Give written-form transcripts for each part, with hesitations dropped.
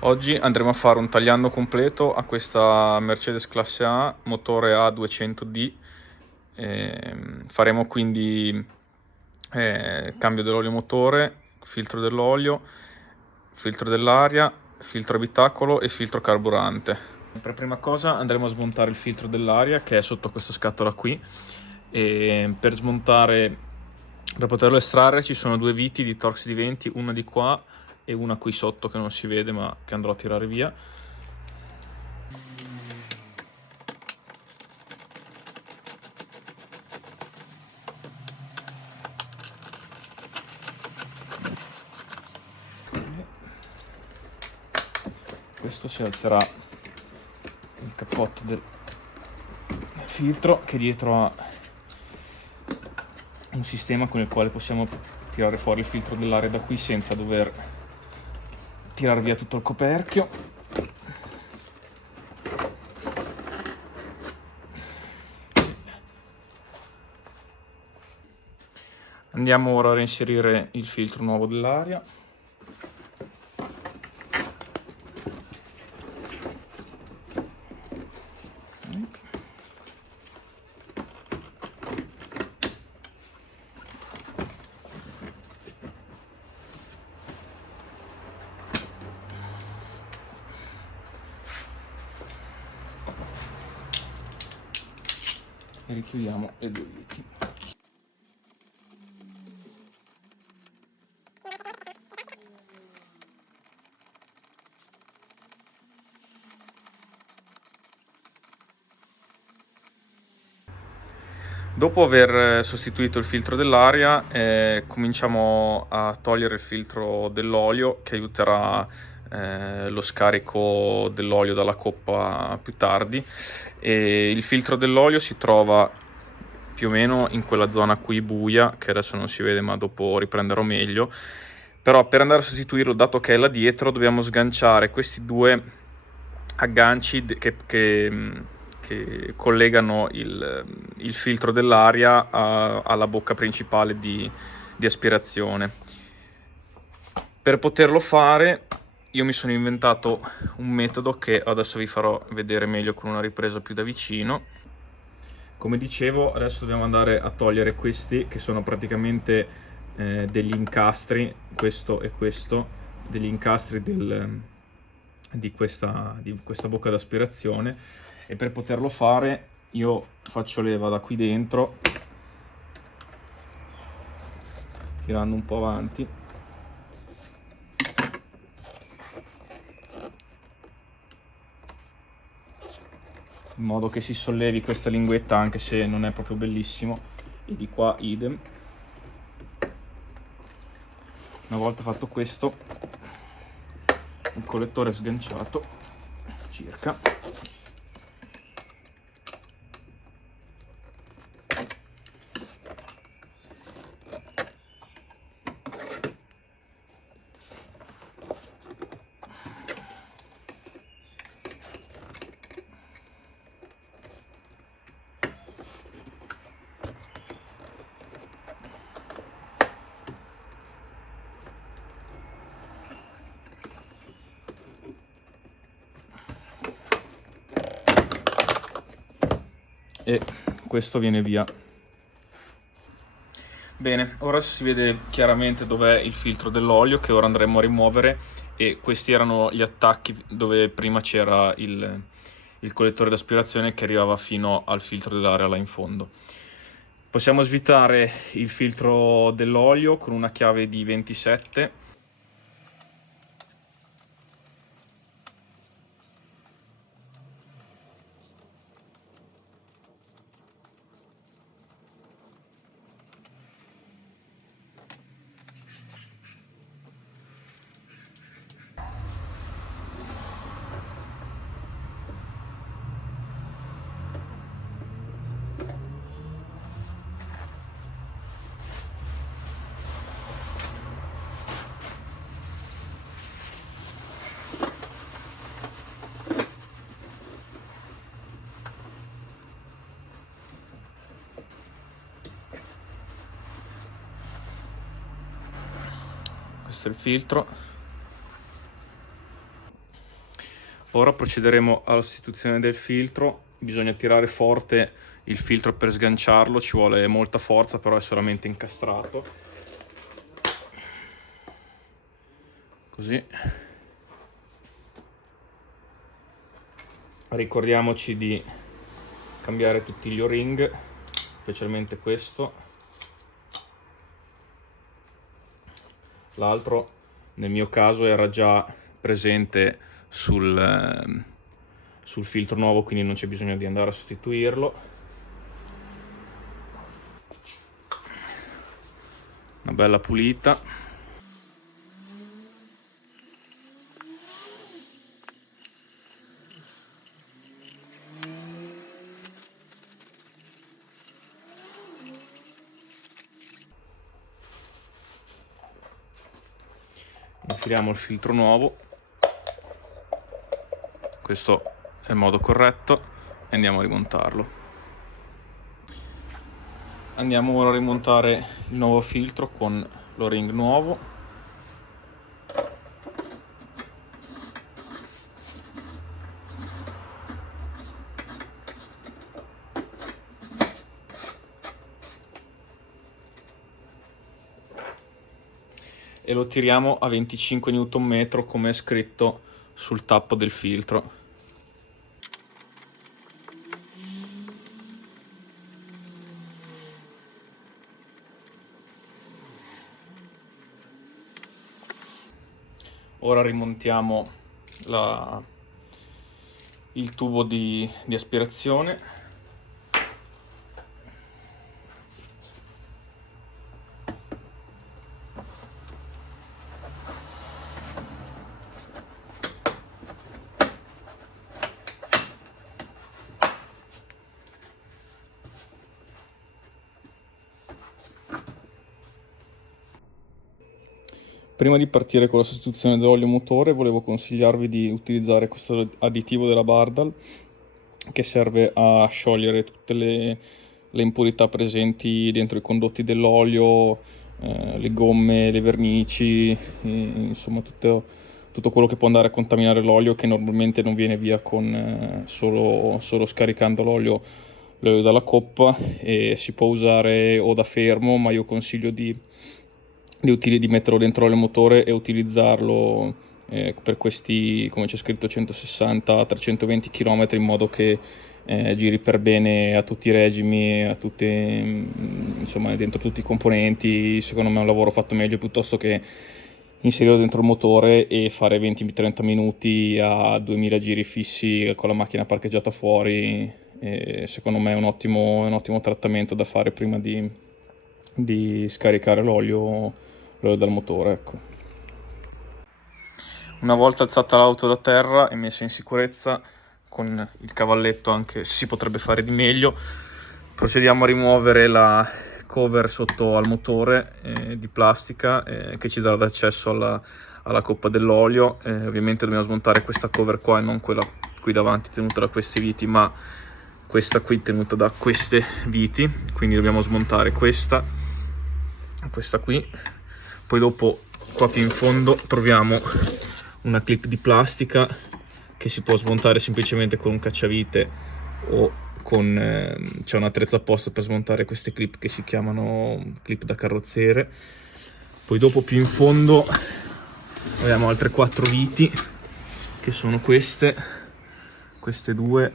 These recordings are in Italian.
Oggi andremo a fare un tagliando completo a questa Mercedes classe A, motore A200D. Faremo quindi cambio dell'olio motore, filtro dell'olio, filtro dell'aria, filtro abitacolo e filtro carburante. Per prima cosa andremo a smontare il filtro dell'aria che è sotto questa scatola qui, e per poterlo estrarre ci sono due viti di Torx di 20, una di qua e una qui sotto che non si vede ma che andrò a tirare via. Questo si alzerà il cappotto del filtro che dietro ha un sistema con il quale possiamo tirare fuori il filtro dell'aria da qui senza dover tirare via tutto il coperchio. Andiamo ora a reinserire il filtro nuovo dell'aria. E richiudiamo le due viti. Dopo aver sostituito il filtro dell'aria, cominciamo a togliere il filtro dell'olio che aiuterà lo scarico dell'olio dalla coppa più tardi. E il filtro dell'olio si trova più o meno in quella zona qui buia, che adesso non si vede ma dopo riprenderò meglio. Però per andare a sostituirlo, dato che è là dietro, dobbiamo sganciare questi due agganci che collegano il filtro dell'aria alla bocca principale di aspirazione. Per poterlo fare io mi sono inventato un metodo che adesso vi farò vedere meglio con una ripresa più da vicino. Come dicevo, adesso dobbiamo andare a togliere questi che sono praticamente degli incastri, questo e questo, degli incastri di questa bocca d'aspirazione, e per poterlo fare io faccio leva da qui dentro, tirando un po' avanti, in modo che si sollevi questa linguetta anche se non è proprio bellissimo, e di qua idem. Una volta fatto questo, il collettore è sganciato circa. E questo viene via. Bene, ora si vede chiaramente dov'è il filtro dell'olio che ora andremo a rimuovere, e questi erano gli attacchi dove prima c'era il collettore d'aspirazione che arrivava fino al filtro dell'aria là in fondo. Possiamo svitare il filtro dell'olio con una chiave di 27. Questo è il filtro. Ora procederemo alla sostituzione del filtro. Bisogna tirare forte il filtro per sganciarlo, ci vuole molta forza, però è solamente incastrato. Così. Ricordiamoci di cambiare tutti gli O-ring, specialmente questo. L'altro, nel mio caso, era già presente sul filtro nuovo, quindi non c'è bisogno di andare a sostituirlo. Una bella pulita. Infiliamo il filtro nuovo, questo è il modo corretto, e andiamo a rimontarlo. Andiamo ora a rimontare il nuovo filtro con l'O-ring nuovo. E lo tiriamo a 25 Nm come è scritto sul tappo del filtro. Ora rimontiamo il tubo di aspirazione. Prima di partire con la sostituzione dell'olio motore, volevo consigliarvi di utilizzare questo additivo della Bardal, che serve a sciogliere tutte le impurità presenti dentro i condotti dell'olio, le gomme, le vernici, insomma tutto quello che può andare a contaminare l'olio, che normalmente non viene via con solo scaricando l'olio dalla coppa, e si può usare o da fermo, ma io consiglio di metterlo dentro l'olio motore e utilizzarlo per questi, come c'è scritto, 160-320 km, in modo che giri per bene a tutti i regimi, a tutte, insomma, dentro tutti i componenti. Secondo me è un lavoro fatto meglio piuttosto che inserirlo dentro il motore e fare 20-30 minuti a 2000 giri fissi con la macchina parcheggiata fuori. Secondo me è un ottimo trattamento da fare prima di scaricare l'olio dal motore, ecco. Una volta alzata l'auto da terra e messa in sicurezza con il cavalletto, anche se si potrebbe fare di meglio, procediamo a rimuovere la cover sotto al motore di plastica che ci darà l'accesso alla coppa dell'olio. Ovviamente dobbiamo smontare questa cover qua e non quella qui davanti tenuta da queste viti, ma questa qui tenuta da queste viti, quindi dobbiamo smontare questa qui. Poi dopo, qua più in fondo, troviamo una clip di plastica che si può smontare semplicemente con un cacciavite o c'è un attrezzo apposta per smontare queste clip che si chiamano clip da carrozziere. Poi dopo, più in fondo, abbiamo altre 4 viti, che sono queste due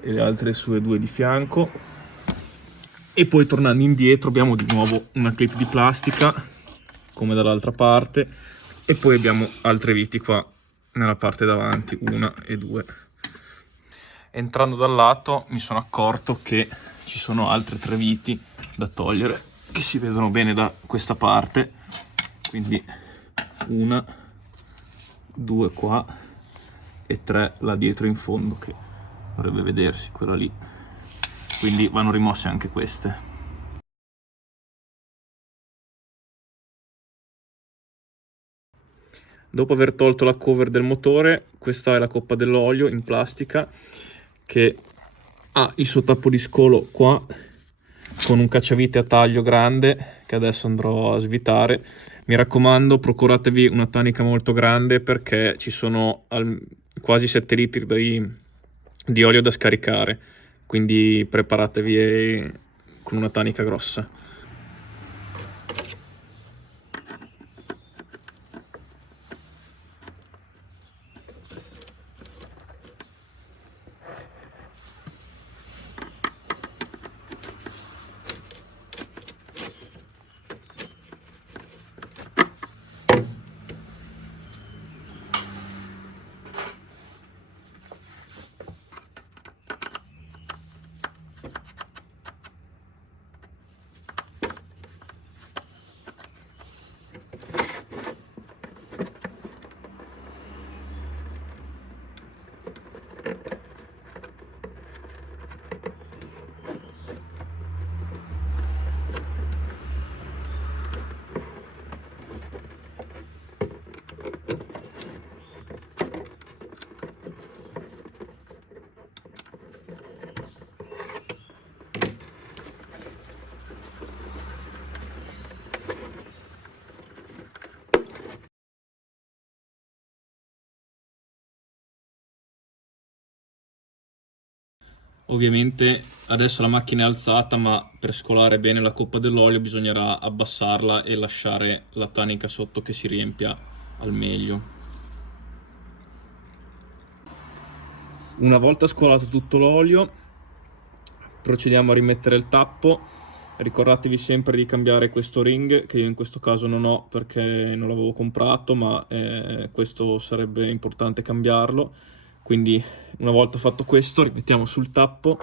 e le altre sue 2 di fianco. E poi, tornando indietro, abbiamo di nuovo una clip di plastica come dall'altra parte, e poi abbiamo altre viti qua nella parte davanti, 1 e 2. Entrando dal lato mi sono accorto che ci sono altre 3 viti da togliere, che si vedono bene da questa parte, quindi 1, 2 qua e 3 là dietro in fondo, che dovrebbe vedersi, quella lì. Quindi vanno rimosse anche queste. Dopo aver tolto la cover del motore, questa è la coppa dell'olio in plastica, che ha il suo tappo di scolo qua con un cacciavite a taglio grande che adesso andrò a svitare. Mi raccomando, procuratevi una tanica molto grande, perché ci sono quasi 7 litri di olio da scaricare, quindi preparatevi con una tanica grossa. Ovviamente adesso la macchina è alzata, ma per scolare bene la coppa dell'olio bisognerà abbassarla e lasciare la tanica sotto che si riempia al meglio. Una volta scolato tutto l'olio, procediamo a rimettere il tappo. Ricordatevi sempre di cambiare questo ring, che io in questo caso non ho perché non l'avevo comprato, ma questo sarebbe importante cambiarlo. Quindi una volta fatto questo rimettiamo sul tappo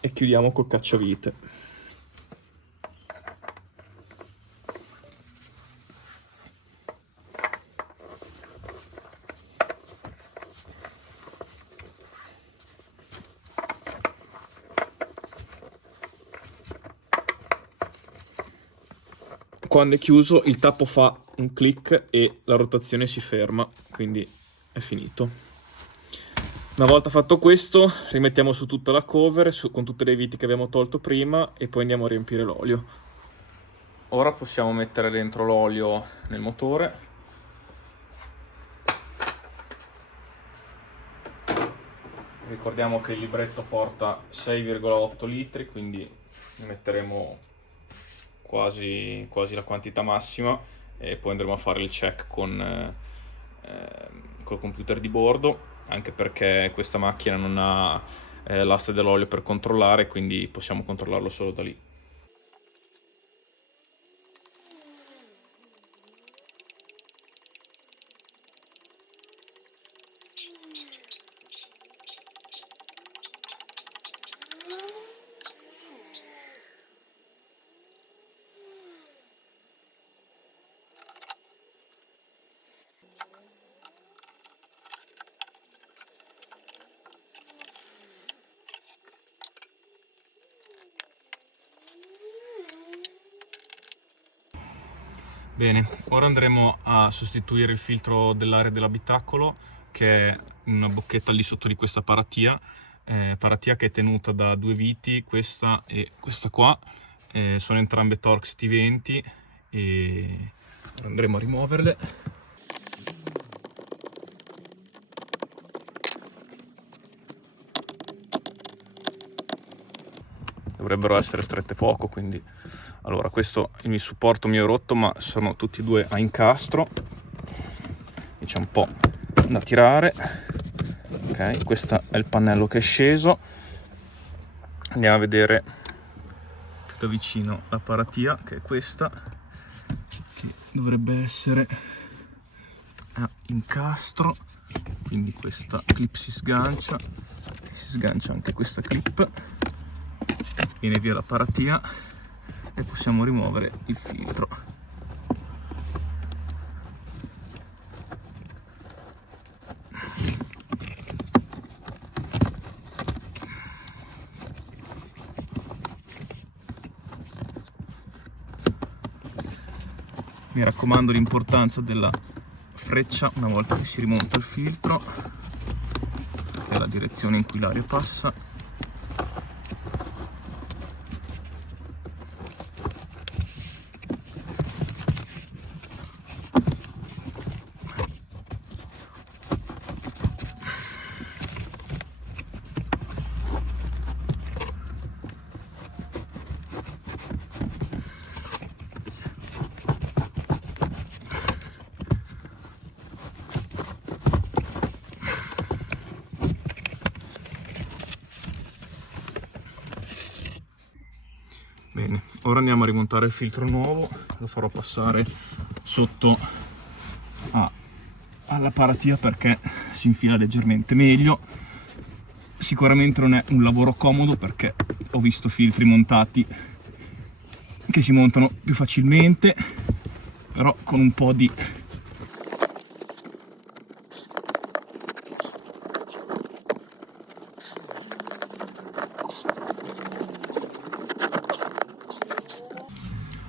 e chiudiamo col cacciavite. Quando è chiuso il tappo fa un click e la rotazione si ferma, quindi è finito. Una volta fatto questo rimettiamo su tutta la cover con tutte le viti che abbiamo tolto prima e poi andiamo a riempire l'olio. Ora possiamo mettere dentro l'olio nel motore. Ricordiamo che il libretto porta 6,8 litri, quindi ne metteremo quasi la quantità massima e poi andremo a fare il check col computer di bordo, anche perché questa macchina non ha l'aste dell'olio per controllare, quindi possiamo controllarlo solo da lì. Bene, ora andremo a sostituire il filtro dell'aria dell'abitacolo, che è una bocchetta al di sotto di questa paratia che è tenuta da due viti, questa e questa qua. Sono entrambe Torx T20 e andremo a rimuoverle. Dovrebbero essere strette poco, quindi allora questo il supporto mio è rotto, ma sono tutti e due a incastro e c'è un po' da tirare. Ok, questo è il pannello che è sceso. Andiamo a vedere più da vicino la paratia, che è questa, che dovrebbe essere a incastro, quindi questa clip si sgancia anche questa clip, viene via la paratia e possiamo rimuovere il filtro. Mi raccomando l'importanza della freccia una volta che si rimonta il filtro, che è la direzione in cui l'aria passa. Ora andiamo a rimontare il filtro nuovo, lo farò passare sotto alla paratia perché si infila leggermente meglio. Sicuramente non è un lavoro comodo perché ho visto filtri montati che si montano più facilmente, però con un po' di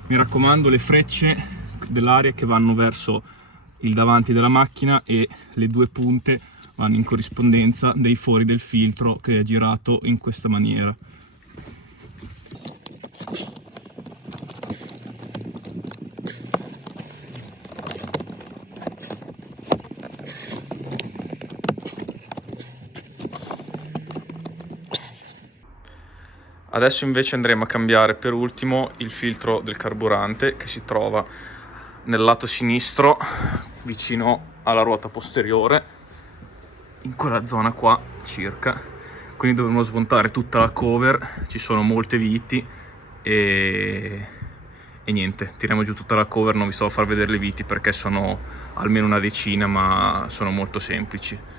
mi raccomando, le frecce dell'aria che vanno verso il davanti della macchina e le due punte vanno in corrispondenza dei fori del filtro che è girato in questa maniera. Adesso invece andremo a cambiare per ultimo il filtro del carburante che si trova nel lato sinistro vicino alla ruota posteriore, in quella zona qua circa. Quindi dovremo smontare tutta la cover, ci sono molte viti e niente, tiriamo giù tutta la cover. Non vi sto a far vedere le viti perché sono almeno una decina, ma sono molto semplici.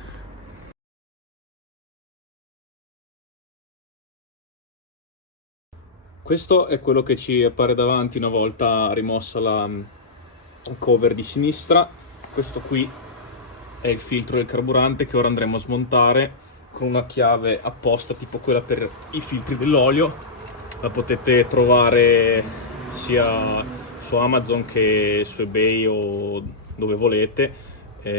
Questo è quello che ci appare davanti una volta rimossa la cover di sinistra. Questo qui è il filtro del carburante che ora andremo a smontare con una chiave apposta tipo quella per i filtri dell'olio. La potete trovare sia su Amazon che su eBay o dove volete.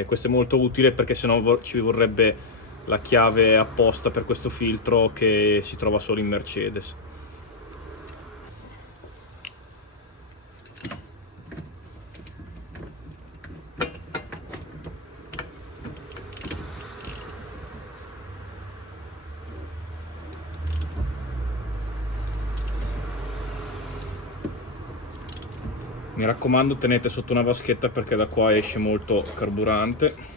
Questo è molto utile perché sennò ci vorrebbe la chiave apposta per questo filtro che si trova solo in Mercedes. Mi raccomando, tenete sotto una vaschetta perché da qua esce molto carburante.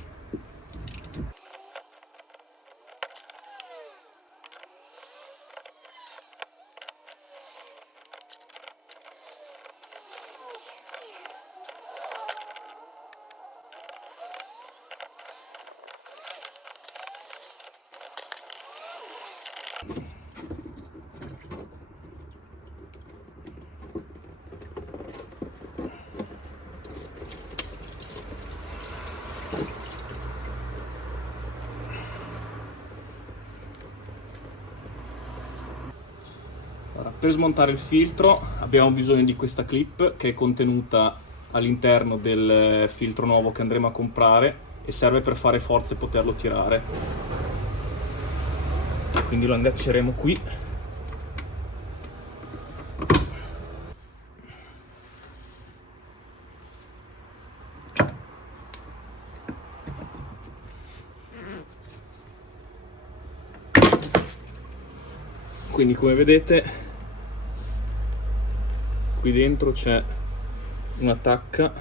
Per smontare il filtro abbiamo bisogno di questa clip che è contenuta all'interno del filtro nuovo che andremo a comprare e serve per fare forza e poterlo tirare. Quindi lo agganceremo qui. Quindi come vedete qui dentro c'è una tacca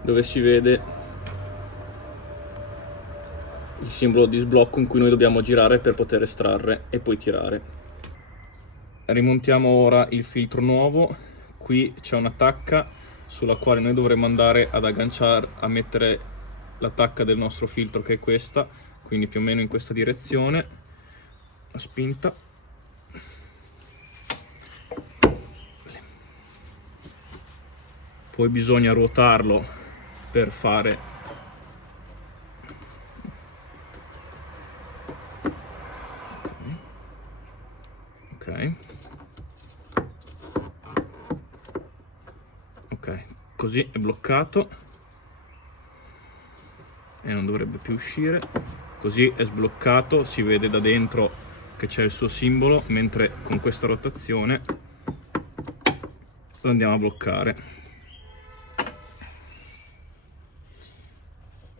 dove si vede il simbolo di sblocco in cui noi dobbiamo girare per poter estrarre e poi tirare. Rimontiamo ora il filtro nuovo. Qui c'è una tacca sulla quale noi dovremo andare ad agganciare, a mettere la tacca del nostro filtro che è questa, quindi più o meno in questa direzione, a spinta. Poi bisogna ruotarlo per fare ok, così è bloccato e non dovrebbe più uscire. Così è sbloccato, si vede da dentro che c'è il suo simbolo, mentre con questa rotazione lo andiamo a bloccare.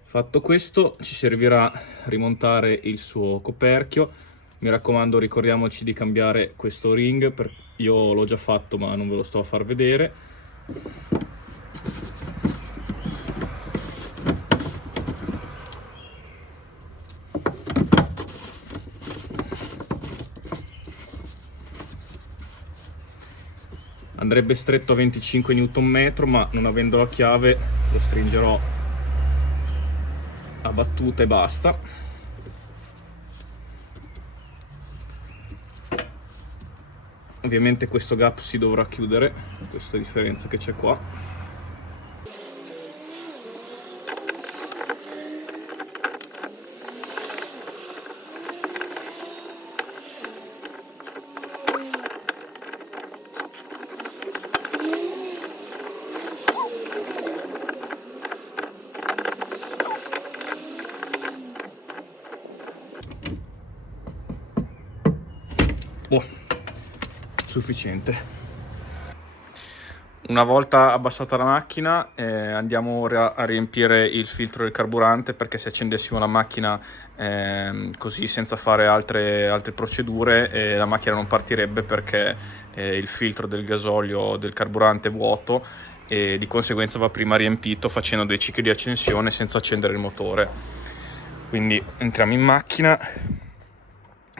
Fatto questo, ci servirà rimontare il suo coperchio. Mi raccomando, ricordiamoci di cambiare questo ring, io l'ho già fatto ma non ve lo sto a far vedere. andrebbe stretto a 25 Nm, ma non avendo la chiave lo stringerò a battuta e basta. Ovviamente questo gap si dovrà chiudere, questa differenza che c'è qua. Boh, sufficiente. Una volta abbassata la macchina andiamo a riempire il filtro del carburante, perché se accendessimo la macchina così senza fare altre procedure la macchina non partirebbe, perché il filtro del gasolio del carburante è vuoto e di conseguenza va prima riempito facendo dei cicli di accensione senza accendere il motore. Quindi entriamo in macchina,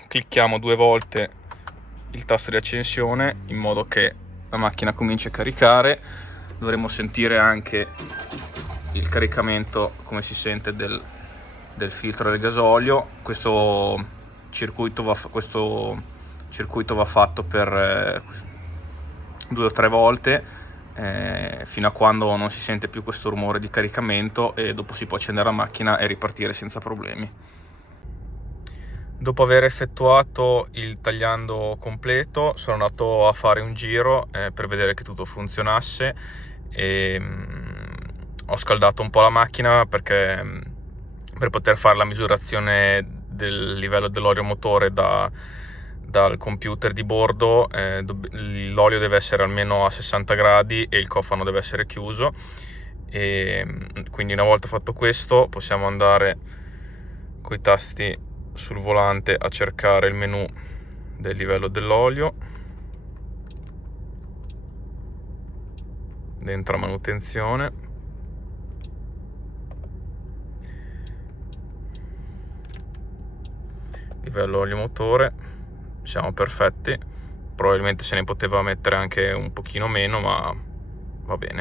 clicchiamo 2 volte il tasto di accensione in modo che la macchina comincia a caricare. Dovremo sentire anche il caricamento, come si sente, del filtro del gasolio. Questo circuito va fatto per 2 o 3 volte fino a quando non si sente più questo rumore di caricamento, e dopo si può accendere la macchina e ripartire senza problemi. Dopo aver effettuato il tagliando completo sono andato a fare un giro per vedere che tutto funzionasse e ho scaldato un po' la macchina per poter fare la misurazione del livello dell'olio motore dal computer di bordo. L'olio deve essere almeno a 60 gradi e il cofano deve essere chiuso, e quindi una volta fatto questo possiamo andare coi tasti sul volante a cercare il menu del livello dell'olio dentro a manutenzione, livello olio motore, siamo perfetti. Probabilmente se ne poteva mettere anche un pochino meno, ma va bene.